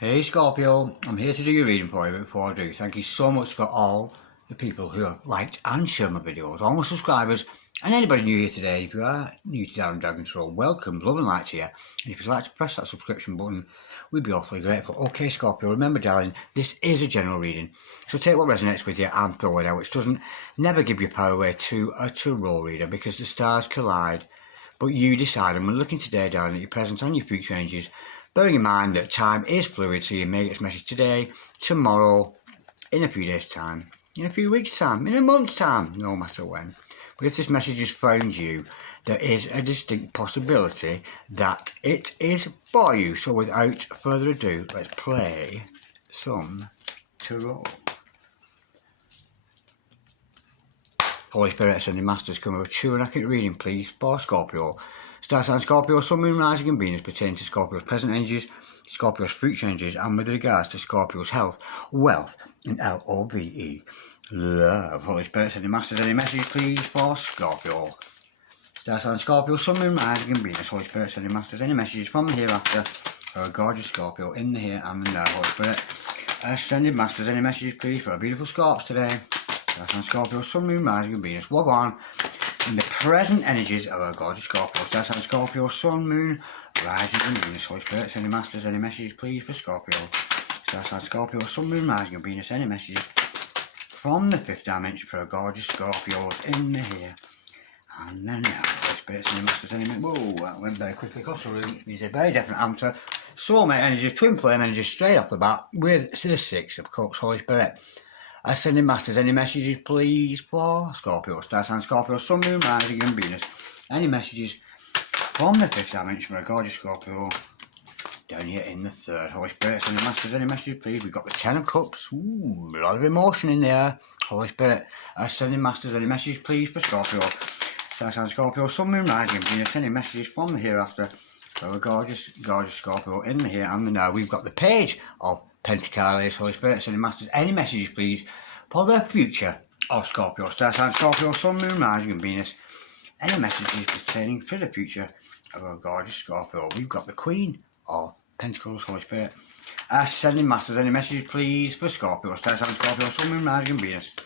Hey Scorpio, I'm here to do your reading for you, but before I do, thank you so much for all the people who have liked and shared my videos, all my subscribers, and anybody new here today. If you are new to Darren Dragon's Throne, welcome, love and light to you. And if you'd like to press that subscription button, we'd be awfully grateful. Okay Scorpio, remember darling, this is a general reading, so take what resonates with you and throw it out, which doesn't never give your power away to a tarot reader, because the stars collide. But you decide, and we're looking today, darling, at your present and your future energies, bearing in mind that time is fluid, so you may get this message today, tomorrow, in a few days' time, in a few weeks' time, in a month's time, no matter when. But if this message has found you, there is a distinct possibility that it is for you. So without further ado, let's play some tarot. Holy Spirit, Ascending Masters, come with a true and accurate reading, please, for Scorpio. Star sign Scorpio, Sun, Moon, Rising and Venus pertain to Scorpio's present energies, Scorpio's future energies, and with regards to Scorpio's health, wealth, and L-O-V-E, love. Holy Spirit, Ascending Masters, any messages, please, for Scorpio. Star sign Scorpio, Sun, Moon, Rising and Venus. Holy Spirit, Ascending Masters, any messages from the hereafter for a gorgeous Scorpio in the here and the now. Holy Spirit, Ascending Masters, any messages, please, for a beautiful Scorps today. Star sign Scorpio, Sun, Moon, Rising and Venus. Walk on. In the present energies of our gorgeous Scorpio. Star sign Scorpio, Sun, Moon, Rising and Venus. Holy Spirit, any masters, any messages please for Scorpio. Star sign Scorpio, Sun, Moon, Rising and Venus. Any messages from the fifth dimension for our gorgeous Scorpios in the here and the now. Holy Spirit, any masters, any messages. Whoa, that went very quickly across the room. It means a very definite answer. Soulmate energies, twin flame energies straight off the bat with the Six of Cups. Holy Spirit, Ascending Masters, any messages please for Scorpio. Star sign Scorpio, Sun, Moon, Rising and Venus. Any messages from the fifth dimension for a gorgeous Scorpio down here in the third. Holy Spirit, Ascending Masters, any messages please. We've got the Ten of Cups. Ooh, a lot of emotion in there. Holy Spirit, Ascending Masters, any messages please for Scorpio. Star sign Scorpio, Sun, Moon, Rising and Venus. Any messages from the hereafter for a gorgeous Scorpio in the here and the now. We've got the Page of Pentacles. Holy Spirit, Ascending Masters, any messages please for the future of Scorpio. Star sign Scorpio, Sun, Moon, Rising and Venus. Any messages pertaining to the future of our gorgeous Scorpio. We've got the Queen of Pentacles. Holy Spirit, Ascending Masters, any messages please for Scorpio. Star sign Scorpio, Sun, Moon, Rising and Venus.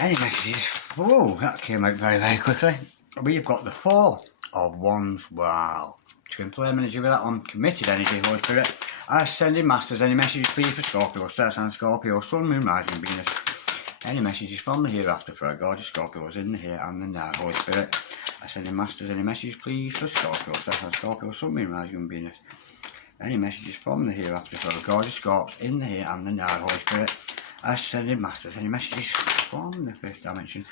Any messages? Whoa, that came out very, very quickly. We've got the Four of Wands. Wow. Twin flame energy with that one. Committed energy. Holy Spirit, Ascending Masters, any messages please for Scorpio. Star sign Scorpio, Sun, Moon, Rising and Venus. Any messages from the hereafter for our gorgeous Scorpios in the here and the now. Holy Spirit, Ascending Masters, any messages please for Scorpio. Star sign Scorpio, Sun, Moon, Rising and Venus. Any messages from the hereafter for our gorgeous Scorps in the here and the now. Holy Spirit, Ascending Masters, any messages from the fifth dimension.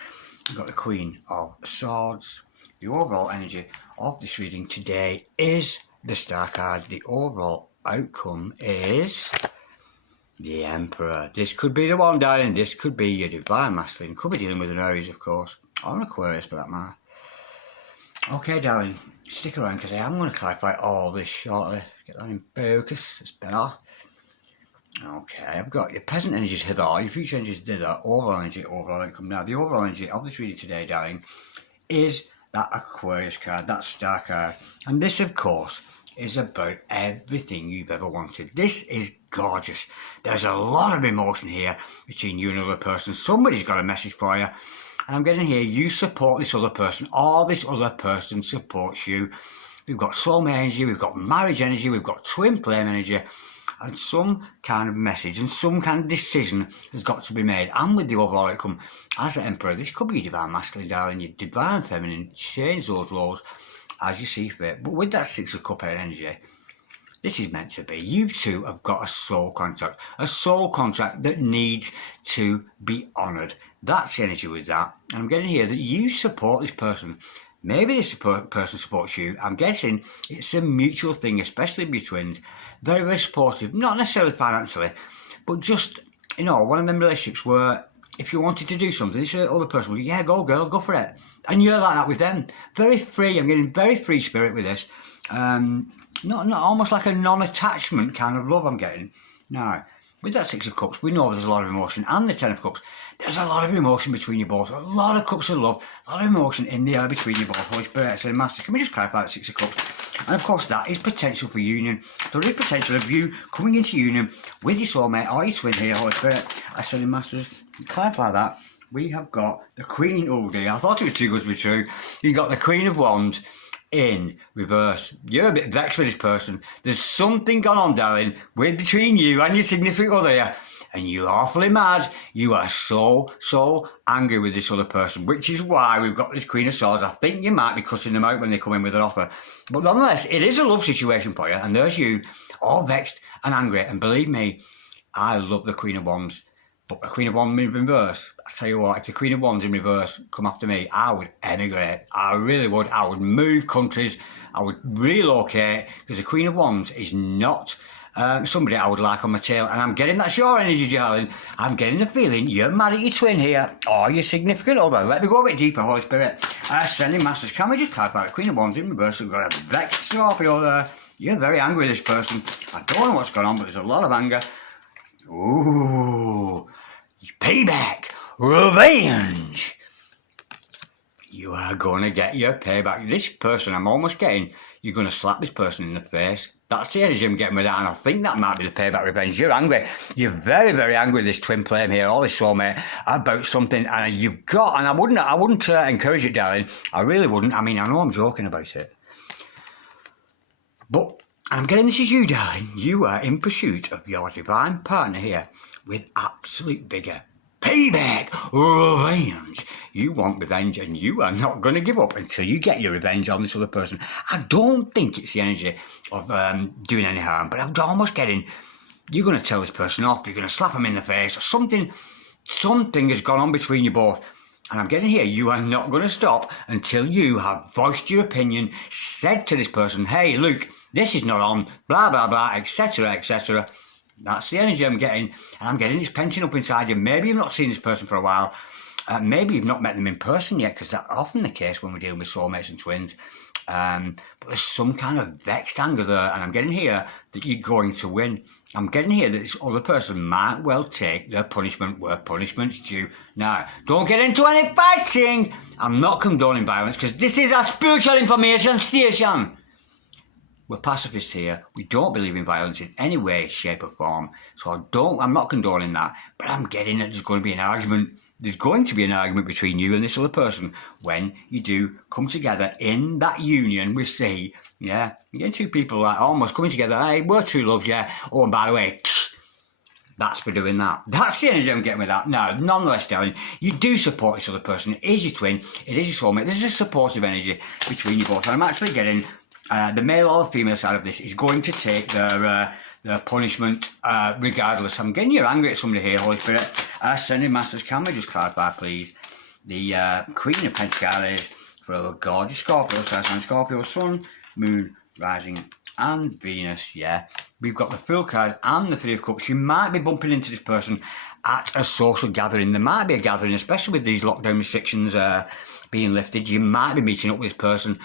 We've got the Queen of Swords. The overall energy of this reading today is the Star card. The overall outcome is the Emperor. This could be the one, darling. This could be your divine masculine. Could be dealing with an Aries, of course, or an Aquarius for that matter. Okay, darling, stick around because I am going to clarify all this shortly. Get that in focus. It's better. Okay, I've got your present energies hither, your future energies thither, overall energy, overall outcome. Now, the overall energy of this reading today, darling, is that Aquarius card, that Star card. And this, of course, is about everything you've ever wanted. This is gorgeous. There's a lot of emotion here between you and another person. Somebody's got a message for you. And I'm getting here, you support this other person, or this other person supports you. We've got soulmate energy, we've got marriage energy, we've got twin flame energy, and some kind of message and some kind of decision has got to be made. And with the overall outcome, as the Emperor, this could be your divine masculine, darling, your divine feminine. Change those roles as you see fit. But with that Six of Cup energy, this is meant to be. You two have got a soul contract that needs to be honoured. That's the energy with that. And I'm getting here that you support this person. Maybe this person supports you. I'm guessing it's a mutual thing, especially with twins. Very, very supportive. Not necessarily financially, but just, you know, one of them relationships where if you wanted to do something, this other person will go, yeah, go girl, go for it. And you're like that with them. Very free. I'm getting very free spirit with this. Not almost like a non-attachment kind of love I'm getting. Now, with that Six of Cups, we know there's a lot of emotion. And the Ten of Cups, there's a lot of emotion between you both. A lot of cups of love, a lot of emotion in the air between you both. Holy Spirit, Ascending Masters. Can we just clarify that Six of Cups? And of course that is potential for union. So there is potential of you coming into union with your soulmate or your twin here, Holy Spirit. Ascending Masters, to clarify that, we have got the Queen, oh dear, I thought it was too good to be true. You've got the Queen of Wands in reverse. You're a bit vexed with this person. There's something gone on, darling, between you and your significant other here. And you're awfully mad. You are so angry with this other person, which is why we've got this Queen of Swords. I think you might be cussing them out when they come in with an offer. But nonetheless, it is a love situation for you. And there's you, all vexed and angry. And believe me, I love the Queen of Wands. But the Queen of Wands in reverse, I tell you what, if the Queen of Wands in reverse come after me, I would emigrate. I really would. I would move countries. I would relocate, because the Queen of Wands is not somebody I would like on my tail. And I'm getting, that's your energy, darling. I'm getting the feeling you're mad at your twin here, or your significant other. Let me go a bit deeper, Holy Spirit. Ascending Masters, can we just clarify the Queen of Wands in reverse? We've got a vexed Scorpio there. You're very angry with this person. I don't know what's going on, but there's a lot of anger. Ooh, payback, revenge. You are going to get your payback. This person, I'm almost getting, you're going to slap this person in the face. That's the energy I'm getting with that, and I think that might be the payback revenge. You're angry. You're very angry with this twin flame here, or this soulmate, about something, and you've got, and I wouldn't encourage it, darling. I really wouldn't. I mean, I know I'm joking about it, but I'm getting this is you, darling. You are in pursuit of your divine partner here with absolute vigour. Payback, revenge. You want revenge, and you are not going to give up until you get your revenge on this other person. I don't think it's the energy of doing any harm, but I'm almost getting, you're going to tell this person off, you're going to slap them in the face, or something has gone on between you both. And I'm getting here, you are not going to stop until you have voiced your opinion, said to this person, hey, look, this is not on, blah, blah, blah, etc., etc. That's the energy I'm getting, and I'm getting this pension up inside you. Maybe you've not seen this person for a while. Maybe you've not met them in person yet, because that's often the case when we're dealing with soulmates and twins. But there's some kind of vexed anger there, and I'm getting here that you're going to win. I'm getting here that this other person might well take their punishment where punishment's due. Now, don't get into any fighting. I'm not condoning violence, because this is our spiritual information station. We're pacifists here. We don't believe in violence in any way, shape or form. So I'm not condoning that. But I'm getting that there's going to be an argument. There's going to be an argument between you and this other person when you do come together in that union with C. Yeah, you're getting two people like almost coming together. Hey, we're true loves, yeah. Oh, and by the way, that's for doing that. That's the energy I'm getting with that. Now, nonetheless, darling, you do support this other person. It is your twin. It is your soulmate. There's a supportive energy between you both. And I'm actually getting the male or the female side of this is going to take their punishment regardless. I'm getting you angry at somebody here, Holy Spirit. Ascending Masters, can we just clarify, please? The Queen of Pentacles for a gorgeous Scorpio, Scorpio, Sun, Moon, Rising, and Venus, yeah. We've got the Fool card and the Three of Cups. You might be bumping into this person at a social gathering. There might be a gathering, especially with these lockdown restrictions being lifted. You might be meeting up with this person,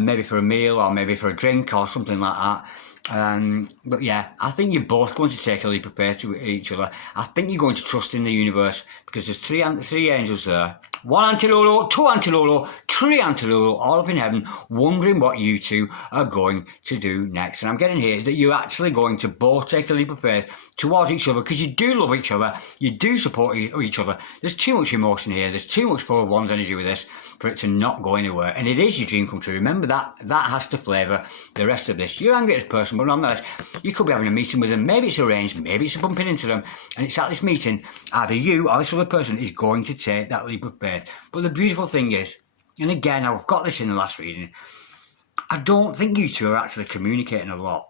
maybe for a meal or maybe for a drink or something like that. But yeah, I think you're both going to take a leap of faith to each other. I think you're going to trust in the universe, because there's three angels there. One Antilolo, two Antilolo, three Antilolo, all up in heaven, wondering what you two are going to do next. And I'm getting here that you're actually going to both take a leap of faith towards each other, because you do love each other, you do support each other. There's too much emotion here, there's too much 4 of Wands energy with this for it to not go anywhere. And it is your dream come true. Remember that has to flavour the rest of this. You're angry at this person, but nonetheless, you could be having a meeting with them. Maybe it's arranged, maybe it's bumping into them, and it's at this meeting, either you or this other person is going to take that leap of faith. But the beautiful thing is, and again, I've got this in the last reading, I don't think you two are actually communicating a lot.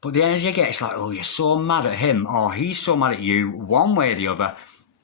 But the energy I get is like, oh, you're so mad at him, or he's so mad at you, one way or the other.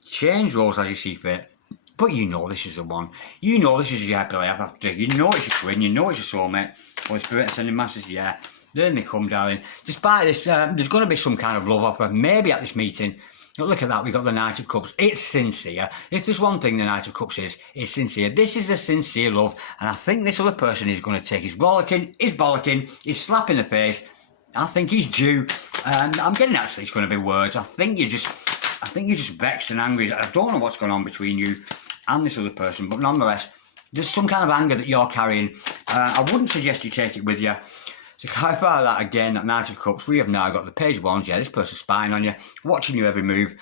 Change roles as you see fit. But you know this is the one. You know this is your happy life after. You know it's your twin, you know it's your soulmate. Holy Spirit Ascending Masters, yeah. Then they come, darling. Despite this, there's going to be some kind of love offer, maybe at this meeting. But look at that, we've got the Knight of Cups. It's sincere. If there's one thing the Knight of Cups is, it's sincere. This is a sincere love, and I think this other person is going to take his rollicking, his bollocking, his slap in the face. I think he's due. I'm getting actually it's going to be words. I think you're just vexed and angry. I don't know what's going on between you and this other person, but nonetheless, there's some kind of anger that you're carrying. I wouldn't suggest you take it with you. To clarify that again, that Knight of Cups, we have now got the Page of Wands. Yeah, this person's spying on you, watching you every move.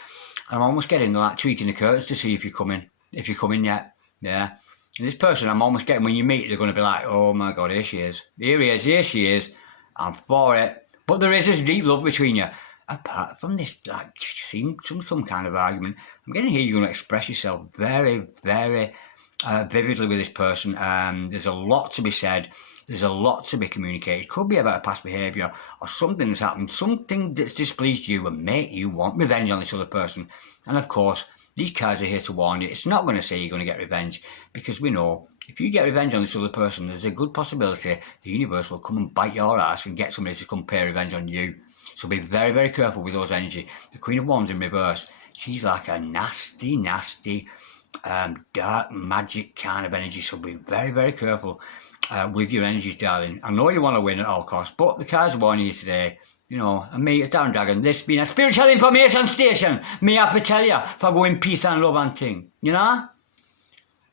I'm almost getting like tweaking the curtains to see if you're coming yet. Yeah. And this person, I'm almost getting, when you meet, they're going to be like, oh my God, here she is. Here he is, here she is. I'm for it. But there is this deep love between you. Apart from this, like, some kind of argument, I'm getting here you're going to express yourself very, very vividly with this person. There's a lot to be said. There's a lot to be communicated. It could be about a past behaviour or something that's happened, something that's displeased you and make you want revenge on this other person. And of course, these cards are here to warn you. It's not going to say you're going to get revenge, because we know if you get revenge on this other person, there's a good possibility the universe will come and bite your ass and get somebody to come pay revenge on you. So be very, very careful with those energy. The Queen of Wands in reverse, she's like a nasty, nasty, dark magic kind of energy. So be very, very careful with your energies, darling. I know you want to win at all costs, but the cards are warning you today. You know, and me, it's Darren Dragon. This being a spiritual information station. Me have to tell you, for going peace and love and thing. You know?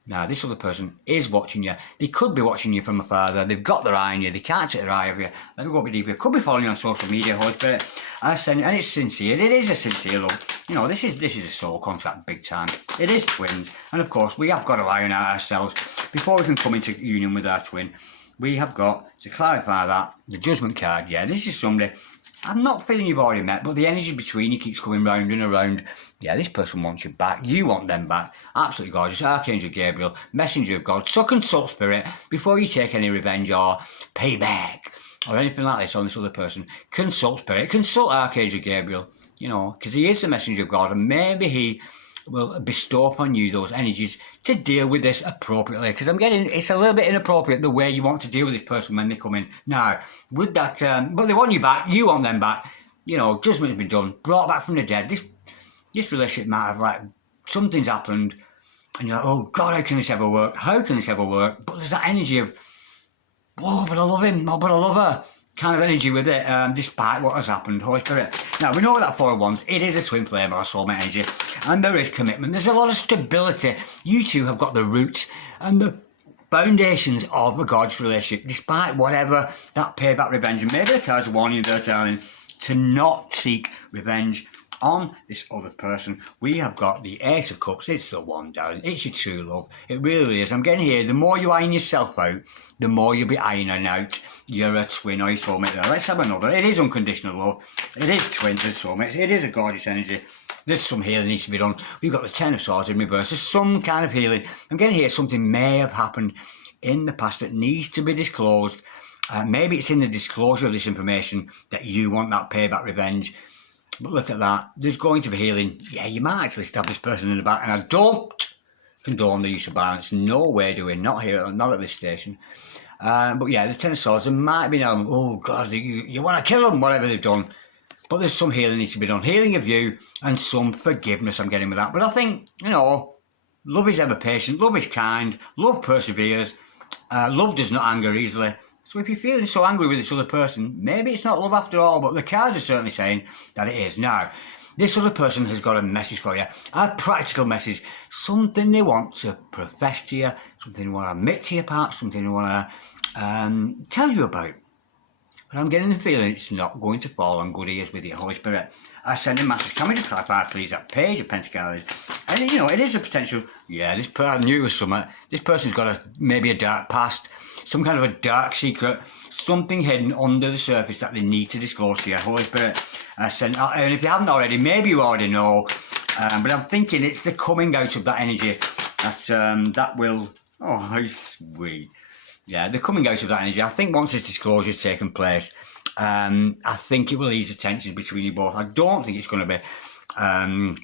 Now, this other person is watching you. They could be watching you from afar. They've got their eye on you. They can't take their eye off you. Let me go a bit deeper. Could be following you on social media, Holy Spirit. And it's sincere. It is a sincere love. You know, this is a soul contract, big time. It is twins. And of course, we have got to iron out ourselves before we can come into union with our twin. We have got to clarify that. The Judgment card, yeah, this is somebody I'm not feeling you've already met, but the energy between you keeps coming round and around. Yeah, this person wants you back. You want them back. Absolutely gorgeous. Archangel Gabriel, messenger of God. So consult spirit before you take any revenge or payback or anything like this on this other person. Consult spirit. Consult Archangel Gabriel, you know, because he is the messenger of God, and maybe he will bestow upon you those energies to deal with this appropriately, because I'm getting it's a little bit inappropriate the way you want to deal with this person when they come in. Now, with that, but they want you back, you want them back, you know, judgment has been done, brought back from the dead. This relationship might have, like, something's happened, and you're like, oh God, how can this ever work? How can this ever work? But there's that energy of, oh, but I love him, oh, but I love her, kind of energy with it, despite what has happened. Holy Spirit. Now, we know that Four of Wands, it is a twin flame or a soulmate energy, and there is commitment. There's a lot of stability. You two have got the roots and the foundations of a gorgeous relationship, despite whatever that payback revenge. And maybe the cards are warning you there, darling, to not seek revenge on this other person. We have got the Ace of Cups. It's the one, darling. It's your true love. It really is. I'm getting here. The more you iron yourself out, the more you'll be ironing out you're a twin or your soulmate there. Let's have another. It is unconditional love. It is twins and soulmates. It is a gorgeous energy. There's some healing needs to be done. We've got the Ten of Swords in reverse. There's some kind of healing. I'm getting here something may have happened in the past that needs to be disclosed. Maybe it's in the disclosure of this information that you want that payback revenge. But look at that. There's going to be healing. Yeah, you might actually stab this person in the back. And I don't condone the use of violence. No way do we. Not here, not at this station. But yeah, the Ten of Swords, there might be an element, oh God, you want to kill them, whatever they've done. But there's some healing needs to be done. Healing of you and some forgiveness I'm getting with that. But I think, you know, love is ever patient. Love is kind. Love perseveres. Love does not anger easily. So if you're feeling so angry with this other person, maybe it's not love after all, but the cards are certainly saying that it is. Now, this other person has got a message for you, a practical message, something they want to profess to you, something they want to admit to you perhaps, something they want to tell you about. But I'm getting the feeling it's not going to fall on good ears with you, Holy Spirit. I send a message. Can we just clarify, please, that Page of Pentacles? And, you know, it is a potential, yeah, this person, I knew it was something. This person's got maybe a dark past, some kind of a dark secret, something hidden under the surface that they need to disclose to you, Holy Spirit. And if you haven't already, maybe you already know, but I'm thinking it's the coming out of that energy that will, oh, how sweet. Yeah, the coming out of that energy. I think once this disclosure has taken place, I think it will ease the tensions between you both. I don't think it's going to be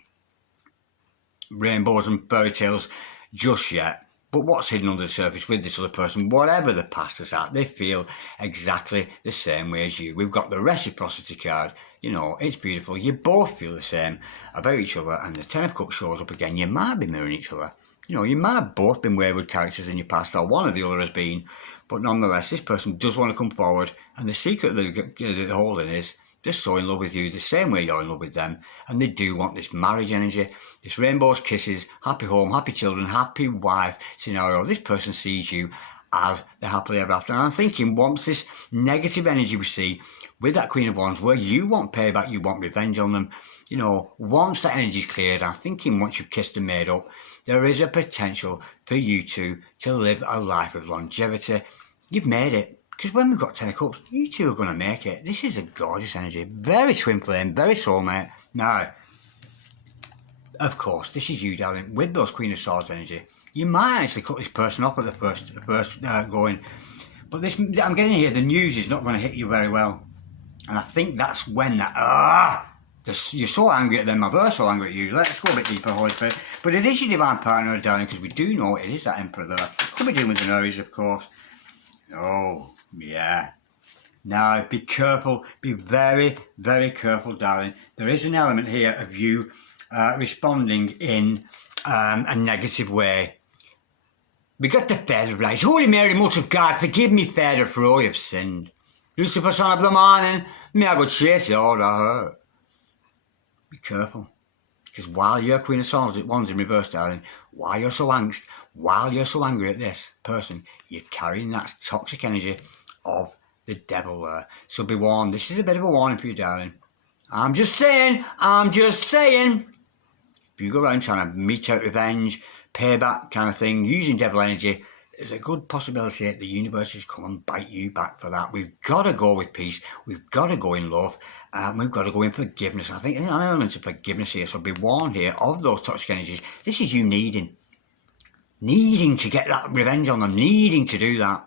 rainbows and fairy tales just yet. But what's hidden under the surface with this other person, whatever the past is at, they feel exactly the same way as you. We've got the reciprocity card. You know, it's beautiful. You both feel the same about each other, and the Ten of Cups shows up again. You might be mirroring each other. You know, you might have both been wayward characters in your past, or one or the other has been, but nonetheless, this person does want to come forward, and the secret they're holding is they're so in love with you the same way you're in love with them, and they do want this marriage energy, this rainbows, kisses, happy home, happy children, happy wife scenario. This person sees you as the happily ever after. And I'm thinking once this negative energy we see with that Queen of Wands, where you want payback, you want revenge on them, you know, once that energy's cleared, I'm thinking once you've kissed and made up, there is a potential for you two to live a life of longevity. You've made it. Because when we've got 10 of Cups, you two are going to make it. This is a gorgeous energy. Very twin flame, very soulmate. Now, of course, this is you, darling, with those Queen of Swords energy. You might actually cut this person off at the first going. But this, I'm getting here, the news is not going to hit you very well. And I think that's when that, you're so angry at them, they're so angry at you. Let's go a bit deeper, Holy Spirit. But it is your divine partner, darling, because we do know it is that Emperor there. Could be dealing with the Aries, of course. Oh, yeah. Now, be careful. Be very, very careful, darling. There is an element here of you responding in a negative way. We got the feather rise. Holy Mary, Mother of God, forgive me, Father, for all you've sinned. Lucifer, son of the morning, may I go chase you all to her. Be careful. Because while you're Queen of Swords, Wands in reverse, darling, while you're so angst, while you're so angry at this person, you're carrying that toxic energy of the devil there. So be warned. This is a bit of a warning for you, darling. I'm just saying. If you go around trying to mete out revenge, payback kind of thing, using devil energy, there's a good possibility that the universe is come and bite you back for that. We've got to go with peace. We've got to go in love. We've got to go in forgiveness. I think there's an element of forgiveness here. So be warned here of those toxic energies. This is you needing to get that revenge on them, needing to do that.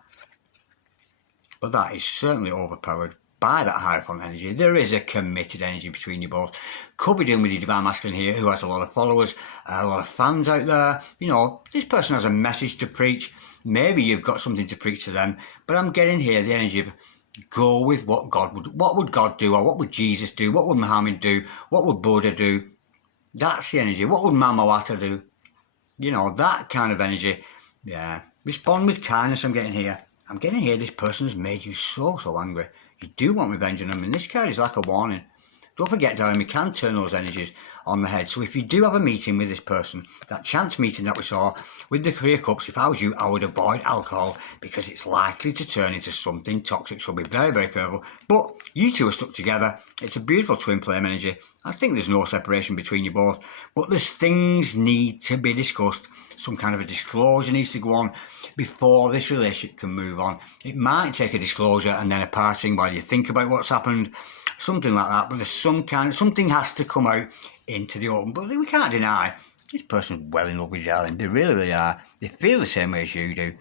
But that is certainly overpowered by that Hierophant energy. There is a committed energy between you both. Could be dealing with your Divine Masculine here, who has a lot of followers, a lot of fans out there. You know, this person has a message to preach. Maybe you've got something to preach to them. But I'm getting here the energy of go with what God would. What would God do? Or what would Jesus do? What would Muhammad do? What would Buddha do? That's the energy. What would Mama Wata do? You know, that kind of energy. Yeah. Respond with kindness, I'm getting here. I'm getting here this person has made you so angry. You do want revenge on them, and this card is like a warning. Don't forget, darling, we can turn those energies on the head. So if you do have a meeting with this person, that chance meeting that we saw with the Three of Cups, if I was you, I would avoid alcohol because it's likely to turn into something toxic. So be very, very careful. But you two are stuck together. It's a beautiful twin flame energy. I think there's no separation between you both. But there's things need to be discussed. Some kind of a disclosure needs to go on before this relationship can move on. It might take a disclosure and then a parting while you think about what's happened. Something like that, but there's something has to come out into the open. But we can't deny this person's well in love with you, darling. They really, really are. They feel the same way as you do.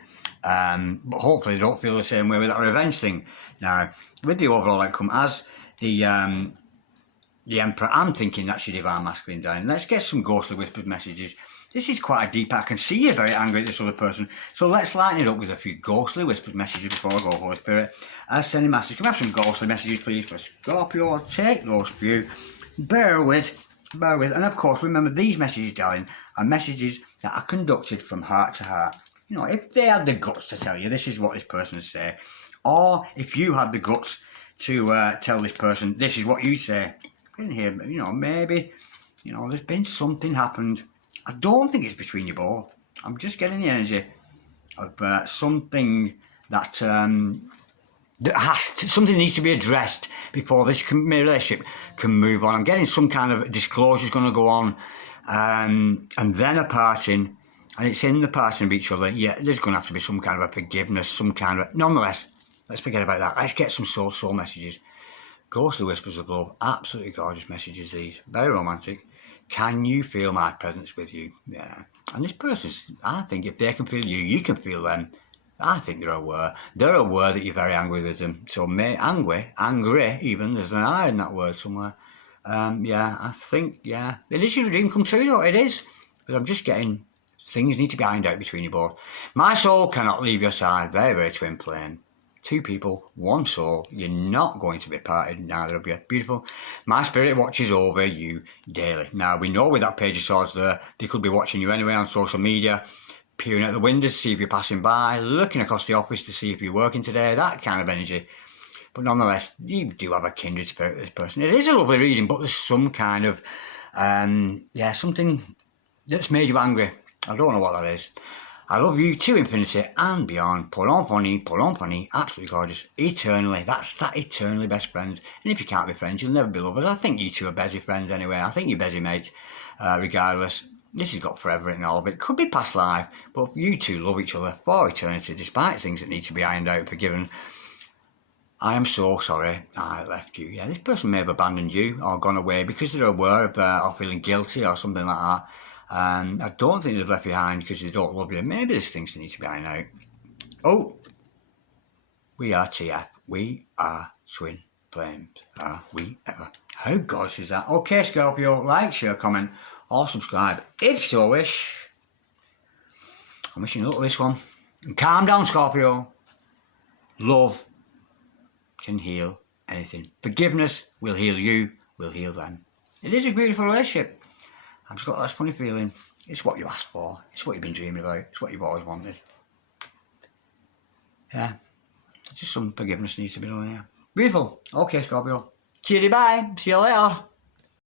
But hopefully they don't feel the same way with that revenge thing. Now, with the overall outcome, as the Emperor, I'm thinking that's your Divine Masculine, darling. Let's get some ghostly whispered messages. This is quite a deep. I can see you're very angry at this other person. So let's lighten it up with a few ghostly whispered messages before I go, Holy Spirit. As sending messages, can we have some ghostly messages, please, for Scorpio? I'll take those for you. Bear with. And of course, remember, these messages, darling, are messages that are conducted from heart to heart. You know, if they had the guts to tell you, this is what this person say. Or if you had the guts to tell this person, this is what you say. In here, you know, maybe, you know, there's been something happened. I don't think it's between you both. I'm just getting the energy of something that something needs to be addressed before this relationship can move on. I'm getting some kind of disclosure is going to go on, and then a parting, and it's in the parting of each other. Yeah, there's going to have to be some kind of a forgiveness, some kind of. Nonetheless, let's forget about that. Let's get some soul messages. Ghostly whispers of love, absolutely gorgeous messages. These very romantic. Can you feel my presence with you? Yeah. And this person's, I think if they can feel you, you can feel them. I think they're aware. They're aware that you're very angry with them. So angry even, there's an I in that word somewhere. Yeah, I think, yeah. It is your dream come true though, it is. But I'm just getting, things need to be ironed out between you both. My soul cannot leave your side. Very, very twin flame. Two people, one soul. You're not going to be parted, neither of you. Beautiful. My spirit watches over you daily. Now, we know with that Page of Swords there, they could be watching you anyway on social media, peering out the window to see if you're passing by, looking across the office to see if you're working today, that kind of energy. But nonetheless, you do have a kindred spirit with this person. It is a lovely reading, but there's some kind of, something that's made you angry. I don't know what that is. I love you to infinity and beyond. Pull on funny, absolutely gorgeous. Eternally, that's that eternally best friends. And if you can't be friends, you'll never be lovers. I think you two are busy friends anyway. I think you're busy mates, regardless. This has got forever and all, but it could be past life. But you two love each other for eternity, despite things that need to be ironed out and forgiven. I am so sorry I left you. Yeah, this person may have abandoned you or gone away because they're aware of or feeling guilty or something like that. And I don't think they've left behind because they don't love you. Maybe there's things that need to be ironed out. Oh, we are TF. We are twin flames. Are we ever? How gosh is that? Okay, Scorpio, like, share, comment, or subscribe if you so wish. I'm wishing you luck with this one. And calm down, Scorpio. Love can heal anything. Forgiveness will heal you, will heal them. It is a beautiful relationship. I've just got that funny feeling. It's what you asked for. It's what you've been dreaming about. It's what you've always wanted. Yeah. Just some forgiveness needs to be done here. Beautiful. Okay, Scorpio. Cheery bye. See you later.